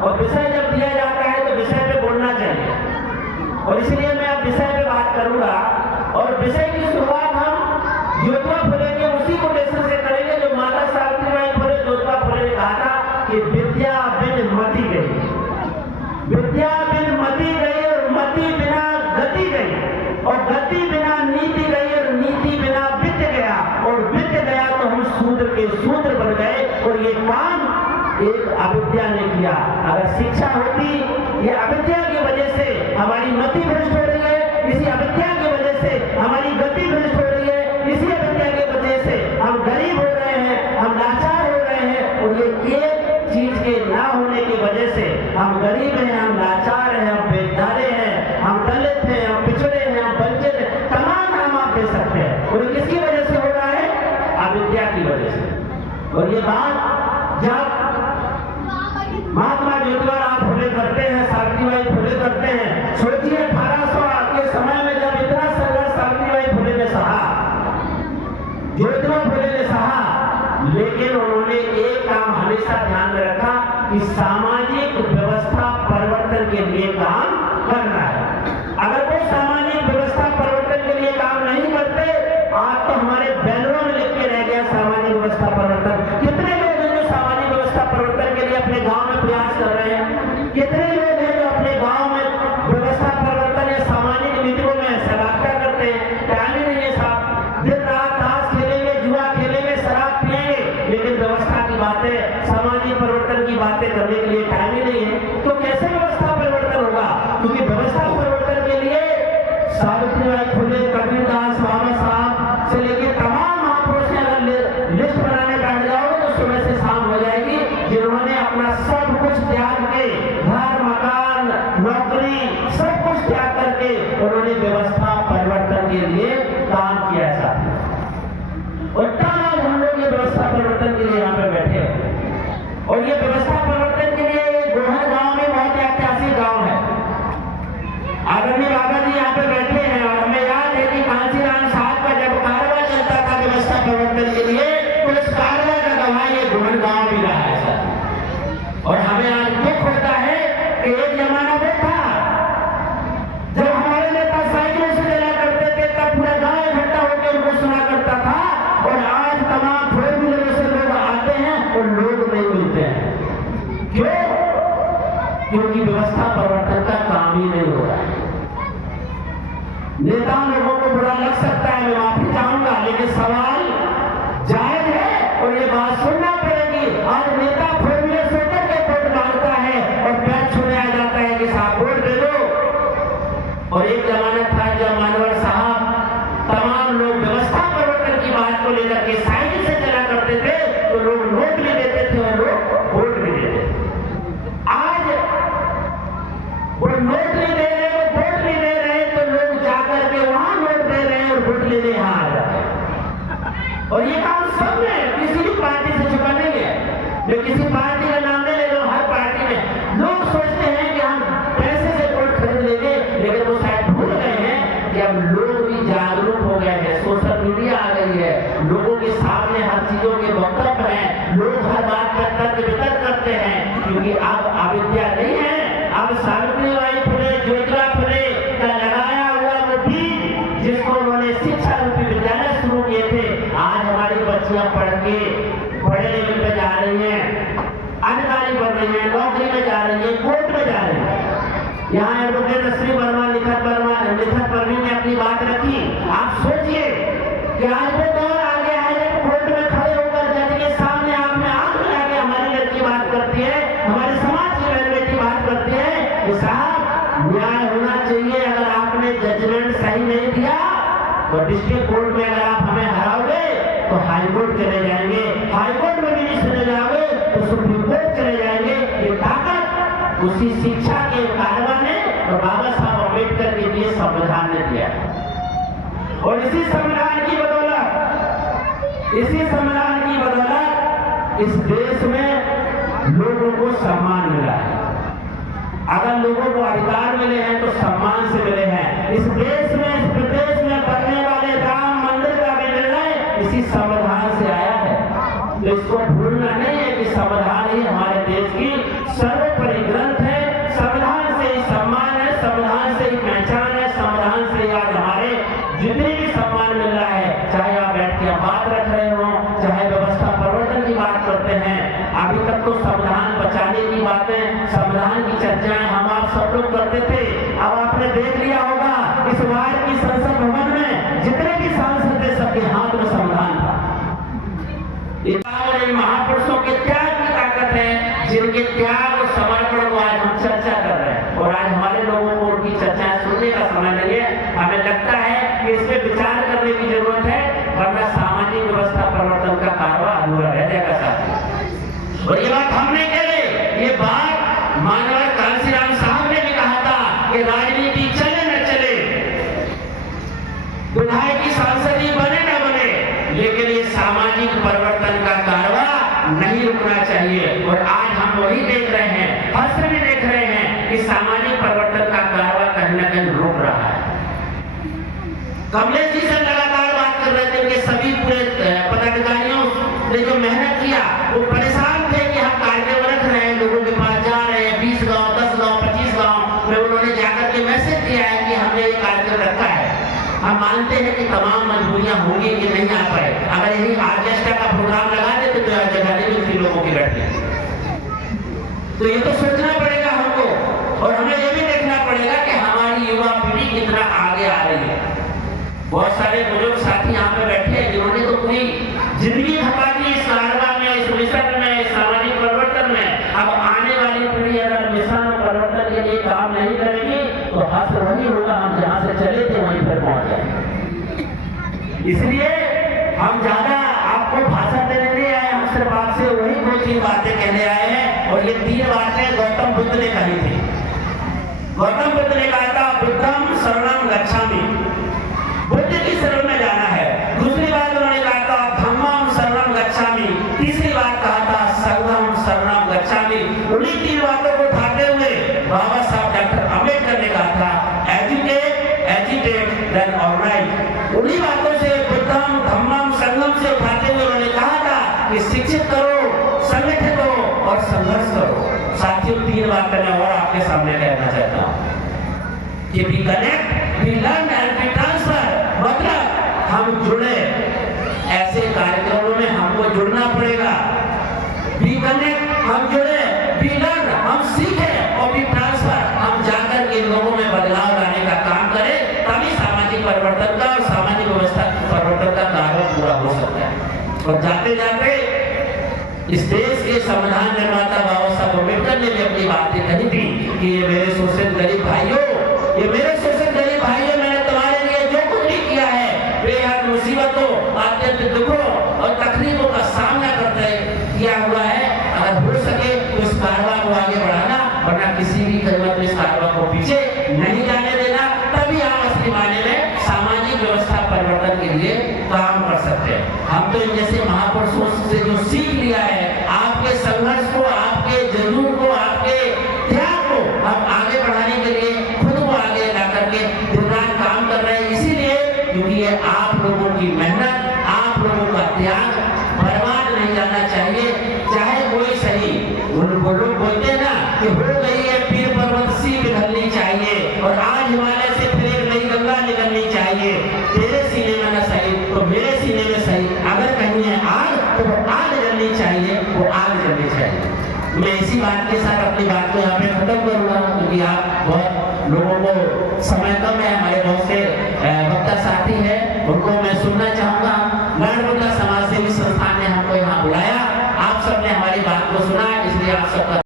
और विषय जब दिया जाता है तो विषय पे बोलना चाहिए, और इसलिए मैं अब विषय पे बात करूंगा। और विषय की शुरुआत हम ज्योतिबा फुले के उसी कोटेशन से करेंगे जो माता सावित्रीबाई फुले ज्योतिबा फुले ने कहा था कि विद्या बिन मति गई, विद्या बिन मति गई और मति बिना गति गई, और गति बिना नीति गई और नीति बिना वित्त गया, और वित्त गया तो हम शूद्र के शूद्र बन गए। और ये काम एक अविद्या ने किया। अगर शिक्षा होती, ये अविद्या की वजह से हमारी मति भ्रष्ट हो रही है, इसी अविद्या की वजह से हमारी गति भ्रष्ट हो रही है, इसी अविद्या की वजह से हम गरीब हो रहे हैं, हम लाचार हो रहे हैं। और ये एक चीज के ना होने की वजह से हम गरीब हैं, हम लाचार हैं, हम बेचारे हैं, हम दलित हैं, हम पिछड़े हैं, हम वंचित हैं, तमाम नाम आप दे सकते हैं। और किसकी वजह से हो रहा है? अविद्या की वजह से। और ये बात जब महात्मा ज्योतिबा फुले करते हैं, सावित्रीबाई फुले करते हैं, सोचिए 1800 के समय में जब इतना संघर्ष सावित्रीबाई फुले ने सहा, ज्योतिबा फुले ने सहा, लेकिन उन्होंने एक काम हमेशा ध्यान में रखा कि सामाजिक व्यवस्था परिवर्तन के लिए काम करना है। अगर वो सामाजिक व्यवस्था परिवर्तन के लिए काम नहीं करते, आज तो हमारे बैनरों में लिख के रह गया सामाजिक व्यवस्था परिवर्तन। कितने लोग हैं जो सामाजिक व्यवस्था परिवर्तन के लिए अपने गांव में प्रयास कर रहे हैं? कितने लोग हैं जो अपने गांव में व्यवस्था परिवर्तन या सामाजिक नीतियों में सहभागिता करते हैं? टाइम ही नहीं है साहब, दिन रात ताश खेलेंगे, जुआ खेलेंगे, शराब पिएंगे, लेकिन व्यवस्था की बातें, सामाजिक परिवर्तन की बातें करने के लिए टाइम ही नहीं है। तो कैसे व्यवस्था परिवर्तन होगा? क्योंकि व्यवस्था परिवर्तन के लिए सावित्रीबाई फुले, कबीरदास, बाबा साहब से लेकर तमाम महापुरुष अगर लिस्ट बनाने बैठ जाओगे तो सुबह से शाम हो जाएगी, जिन्होंने अपना सब कुछ त्याग के, घर, मकान, नौकरी, सब कुछ त्याग करके उन्होंने व्यवस्था परिवर्तन के लिए काम किया है। और तमाम हम लोग ये व्यवस्था परिवर्तन के लिए यहाँ पे बैठे हैं। और ये व्यवस्था परिवर्तन के लिए गोहर गांव में बहुत ऐतिहासिक गांव है। आदरणीय बाबा जी यहाँ पे बैठे हैं, और हमें याद है कि कांशीराम साहब का जब कारवा चलता था व्यवस्था परिवर्तन के लिए, तो इस कारवा का गवाह ये गोहर गांव भी रहा है सर। और हमें आज दुख होता है कि एक जमाना वो था जब हमारे नेता साइकिलों से चला करते थे, तब पूरा गांव इकट्ठा होकर उनको सुना करता था। और आज तमाम फोर व्हीलरों से लोग आते हैं और लोग नहीं मिलते हैं। क्यों? क्योंकि व्यवस्था परिवर्तन का काम ही नहीं हो रहा है। नेता लोगों को बुरा लग सकता है, मैं माफी चाहूंगा, लेकिन सवाल जायज है और ये बात सुनना पड़ेगी। आज नेता फोर व्हीलर से उतर के वोट मांगता है और पैर छूने आ जाता है कि साहब वोट दे दो। और एक जमाना था जब मानवर साहब, तमाम लोग व्यवस्था परिवर्तन की बात को लेकर के साइकिल से चला करते थे, तो लोग नोट भी देते थे और लोग वोट भी देते थे। आज वो नोट नहीं दे रहे, वो वोट नहीं दे रहे, तो लोग जाकर के वहां नोट दे रहे हैं और वोट लेने यहाँ आ जाते हैं। और ये काम सब में किसी भी पार्टी से छुपा नहीं है। जो किसी पार्टी का नाम ले लो, हर पार्टी में लोग सोचते हैं कि हम पैसे से वोट खरीद लेंगे, लेकिन वो शायद भूल गए हैं कि अब लोग भी जागरूक हो गए हैं, सोशल मीडिया आ गई है, लोगों के सामने हर चीजों के वक्तव्य हैं, लोग हर बात पर तर्क वितर्क करते हैं। क्योंकि अब अविद्या नहीं है, अब सावित्रीबाई फुले, ज्योतिबा फुले का लगाया हुआ वो बीज, जिसको उन्होंने शिक्षा रूपी विद्यालय शुरू किए थे, आज हमारी बच्चियां पढ़ के बड़े लेवल पे जा रही हैं, अधिकारी बन रही है, नौकरी में जा रही है, कोर्ट में जा रही है। यहाँ एडवोकेट श्री वर्मा, लिखत वर्मी ने अपनी बात रखी। आप सोचिए कि आज वो दौर आ गया है जब कोर्ट में खड़े होकर जज के सामने आंख में आंख मिला के हमारी लड़की बात करती है, हमारे समाज की बहन बेटी बात करती है कि साहब न्याय होना चाहिए। अगर आपने जजमेंट सही नहीं दिया तो डिस्ट्रिक्ट कोर्ट में अगर आप हमें हराओगे तो हाई कोर्ट चले जाएंगे, हाई कोर्ट में भी नहीं सुने जाओगे तो सुप्रीम कोर्ट चले जाएंगे। ये ताकत उसी शिक्षा के कारवा ने और बाबा साहब अम्बेडकर के लिए संविधान ने दिया। और इसी संविधान की बदौलत इस देश में लोगों को सम्मान मिला है। अगर लोगों को अधिकार मिले हैं तो सम्मान से मिले हैं। इस देश में, इस प्रदेश में बनने वाले राम मंदिर का भी निर्णय इसी संविधान से आया है। तो इसको भूलना नहीं है कि संविधान ही हमारे देश की सर्वोपरि चर्चाएं हम आप सब लोग करते थे। अब आपने देख लिया होगा इस बार की संसद भवन में जितने भी सांसद थे सबके हाथ में संविधान था। इन महापुरुषों के त्याग की ताकत है, जिनके त्याग और समर्पण को आज हम चर्चा कर रहे हैं। और आज हमारे लोगों को उनकी चर्चाएं सुनने का समय नहीं है। हमें लगता है कि इस पर विचार करने की जरूरत है, वरना सामाजिक व्यवस्था परिवर्तन का कारवा अधूरा रह जाएगा साथ। और ये बात हम नहीं कह रहे, ये बात मानवर कांशीराम साहब ने भी कहा था कि राजनीति चले न चले, विधायक की सांसद ही बने न बने, लेकिन ये सामाजिक परिवर्तन का कारवा नहीं रुकना चाहिए। और आज हम वही देख रहे हैं, हस्त्र भी देख रहे हैं कि सामाजिक परिवर्तन का कारवा कहीं न कहीं रुक रहा है। कमलेश जी से लगातार बात कर रहे थे, उनके सभी पूरे पदाधिकारियों ने जो मेहनत किया वो परेशान थे कि हम कार्यक्रम रख रहे हैं, लोगों के पास जा रहे हैं, 20 गांव 10 गांव 25 गांव में उन्होंने जाकर के मैसेज दिया है कि हमने ये कार्यक्रम रखा है। हम मानते हैं कि तमाम मजबूरियां होंगी कि नहीं आ पाए, अगर यही ऑर्केस्ट्रा का प्रोग्राम लगा देते तो यार जगह नहीं मिलती लोगों की बैठने। तो ये तो सोचना पड़ेगा हमको, और हमें ये भी देखना पड़ेगा कि हमारी युवा पीढ़ी कितना आगे आ रही है। बहुत सारे बुजुर्ग साथी यहाँ पे बैठे हैं जिन्होंने तो पूरी जिंदगी खपा दी इस कारवा में, इस मिशन में, इस सामाजिक परिवर्तन में। अब आने वाली पीढ़ी अगर मिशन और परिवर्तन के लिए काम नहीं करेगी तो हस्त्र वही होगा, हम जहाँ से चले थे वहीं पर पहुंच जाएंगे। इसलिए हम ज्यादा आपको भाषण देने नहीं आए, हम सिर्फ आपसे वही 2-3 बातें कहने आए हैं। और ये 3 बातें गौतम बुद्ध ने कही थी। गौतम बुद्ध ने कहा था बुद्धम शरणम गच्छामि, बुद्ध की शरण में जाना है। दूसरी बात उन्होंने कहा था धम्मम शरणम गच्छामि, तीसरी बात कहा था संघम शरणम गच्छामि। उन्हीं 3 बातों को उठाते हुए बाबा साहब डॉक्टर अम्बेडकर ने कहा था एजुकेट, एजिटेट, देन ऑर्गेनाइज। उन्हीं बातों से बुद्धम धम्मम संघम से उठाते हुए उन्होंने कहा था कि शिक्षित करो, संगठित हो और संघर्ष करो। साथियों 3 बातें मैं और आपके सामने कहना चाहता हूँ कि we connect, we learn and we transfer. मतलब हम जुड़े, ऐसे कार्यक्रमों में हमको जुड़ना पड़ेगा। वी कनेक्ट, हम जुड़े, वी लर्न, हम सीखे, और वी ट्रांसफर, हम जाकर के लोगों में बदलाव लाने का काम करें, तभी सामाजिक परिवर्तन का और सामाजिक व्यवस्था परिवर्तन का कार्य पूरा हो सकता है। और जाते जाते इस देश के संविधान निर्माता बाबा साहब अम्बेडकर ने भी अपनी बातें कही थी कि ये मेरे शोषित गरीब भाइयों, ये मेरे शोषित गरीब भाइयों, मैंने तुम्हारे लिए जो कुछ भी किया है, बेहद मुसीबतों, अत्यंत दुखों और तकलीफों का सामना करते किया हुआ है। अगर हो सके तो इस कारवा को आगे बढ़ाना, वरना किसी भी कीमत में इस कारवा को पीछे नहीं जाने देना। तभी हम असली मायने में सामाजिक व्यवस्था परिवर्तन के लिए काम कर सकते हैं। हम तो इन जैसे महापुरुषों से जो सीख लिया है, आपके संघर्ष को, आपके जुनून को, आपके त्याग को हम आगे बढ़ाने के लिए खुद को आगे ला करके दिन रात काम कर रहे हैं। इसीलिए क्योंकि ये आप लोगों की मेहनत, आप लोगों का त्याग बर्बाद नहीं जाना चाहिए। चाहे कोई सही, वो लोग बोलते हैं ना कि हो गई है पीर पर्वत सी पिघलनी चाहिए, और आज हिमालय से फिर एक नई गंगा निकलनी चाहिए। तेरे सीने में न सही तो मेरे सीने में सही, अगर कहीं है आग तो वो आग जलनी चाहिए, वो आग जलनी चाहिए। मैं इसी बात के साथ अपनी बात को यहाँ पे खत्म करूंगा, क्योंकि आप बहुत लोगों को समय कम है, हमारे बहुत से वक्ता साथी हैं।